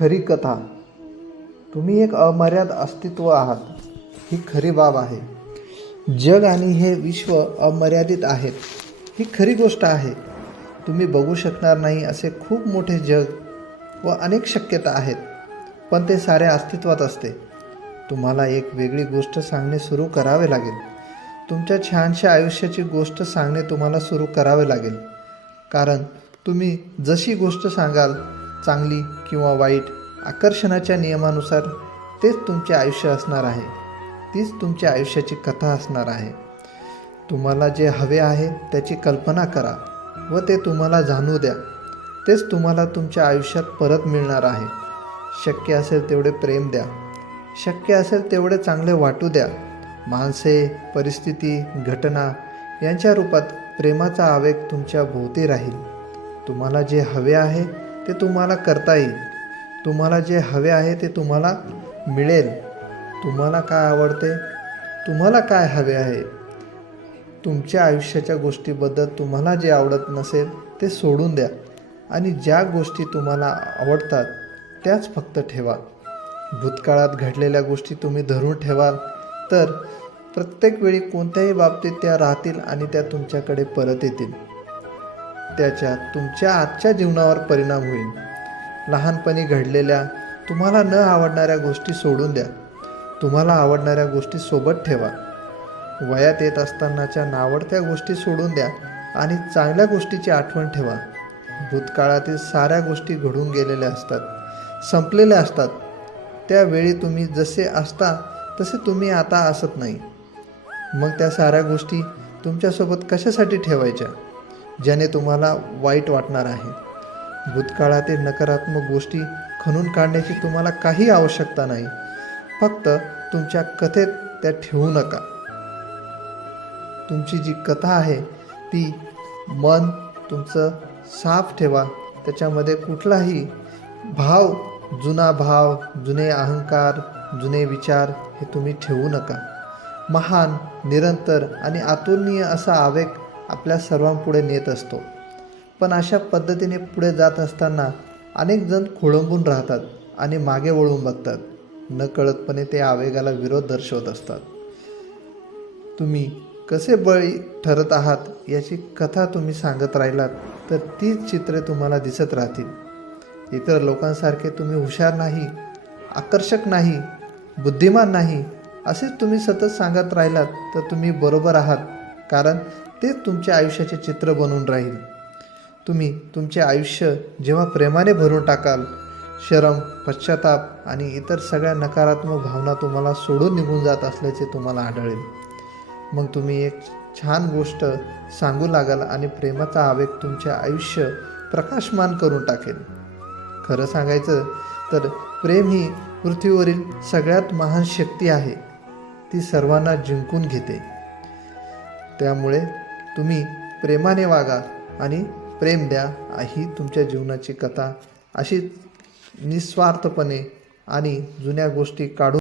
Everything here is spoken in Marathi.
खरी कथा. तुम्ही एक अमर्याद अस्तित्व आहात. ही खरी बाब आहे. जग आणि हे विश्व अमर्यादित आहेत. ही खरी गोष्ट आहे. तुम्ही बघू शकणार नाही असे खूप मोठे जग व अनेक शक्यता आहेत. पण ते सारे अस्तित्वात असते. तुम्हाला एक वेगळी गोष्ट सांगणे सुरू करावे लागेल. तुमच्या छानशा आयुष्याची गोष्ट सांगणे तुम्हाला सुरू करावे लागेल. कारण तुम्ही जशी गोष्ट सांगाल चांगली किंवा वाईट आकर्षणाच्या नियमानुसार तेच तुमचे आयुष्य असणार आहे. तीच तुमच्या आयुष्याची कथा असणार आहे. तुम्हाला जे हवे आहे त्याची कल्पना करा व ते तुम्हाला जाणू द्या. तेच तुम्हाला तुमच्या आयुष्यात परत मिळणार आहे. शक्य असेल तेवढे प्रेम द्या. शक्य असेल तेवढे चांगले वाटू द्या. माणसे परिस्थिती घटना यांच्या रूपात प्रेमाचा आवेग तुमच्या भोवती राहील. तुम्हाला जे हवे आहे ते तुम्हाला करता येईल. तुम्हाला जे हवे आहे ते तुम्हाला मिळेल. तुम्हाला काय आवडते? तुम्हाला काय हवे आहे? तुमच्या आयुष्याच्या गोष्टीबद्दल तुम्हाला जे आवडत नसेल ते सोडून द्या. आणि ज्या गोष्टी तुम्हाला आवडतात त्याच फक्त ठेवा. भूतकाळात घडलेल्या गोष्टी तुम्ही धरून ठेवाल तर प्रत्येक वेळी कोणत्याही बाबतीत त्या राहतील आणि त्या तुमच्याकडे परत येतील. त्याच्या तुमच्या आजच्या जीवनावर परिणाम होईल. लहानपणी घडलेल्या तुम्हाला न आवडणाऱ्या गोष्टी सोडून द्या. तुम्हाला आवडणाऱ्या गोष्टी सोबत ठेवा. वयात येत असतानाच्या नावडत्या गोष्टी सोडून द्या आणि चांगल्या गोष्टीची आठवण ठेवा. भूतकाळातील साऱ्या गोष्टी घडून गेलेल्या असतात संपलेल्या असतात. त्यावेळी तुम्ही जसे असता तसे तुम्ही आता असत नाही. मग त्या साऱ्या गोष्टी तुमच्यासोबत कशासाठी ठेवायच्या? ज्याने तुम्हाला वाईट वाटणार आहे. भूतकाळातील नकारात्मक गोष्टी खणून काढण्याची तुम्हाला काही आवश्यकता नाही. फक्त तुमच्या कथेत त्या ठेवू नका. तुमची जी कथा आहे ती मन तुमचं साफ ठेवा. त्याच्यामध्ये कुठलाही भाव जुना भाव जुने अहंकार जुने विचार हे तुम्ही ठेवू नका. महान निरंतर आणि अतुलनीय असा आवेग आपल्या सर्वांपुढे नेत असतो. पण अशा पद्धतीने पुढे जात असताना अनेक जण खोळंबून राहतात आणि मागे वळून बघतात. नकळतपणे ते आवेगाला विरोध दर्शवत असतात. तुम्ही कसे बळी ठरत आहात याची कथा तुम्ही सांगत राहिलात तर तीच चित्रे तुम्हाला दिसत राहतील. इतर लोकांसारखे तुम्ही हुशार नाही आकर्षक नाही बुद्धिमान नाही असेच तुम्ही सतत सांगत राहिलात तर तुम्ही बरोबर आहात. कारण तेच तुमच्या आयुष्याचे चित्र बनून राहील. तुम्ही तुमचे आयुष्य जेव्हा प्रेमाने भरून टाकाल शरम पश्चाताप आणि इतर सगळ्या नकारात्मक भावना तुम्हाला सोडून निघून जात असल्याचे तुम्हाला आढळेल. मग तुम्ही एक छान गोष्ट सांगू लागाल आणि प्रेमाचा आवेग तुमचे आयुष्य प्रकाशमान करून टाकेल. खरं सांगायचं तर प्रेम ही पृथ्वीवरील सगळ्यात महान शक्ती आहे. ती सर्वांना जिंकून घेते. त्यामुळे तुम्ही प्रेमाने वागा आणि प्रेम द्या ही तुमच्या जीवनाची कथा. अशी निस्वार्थपणे आणि जुन्या गोष्टी काढून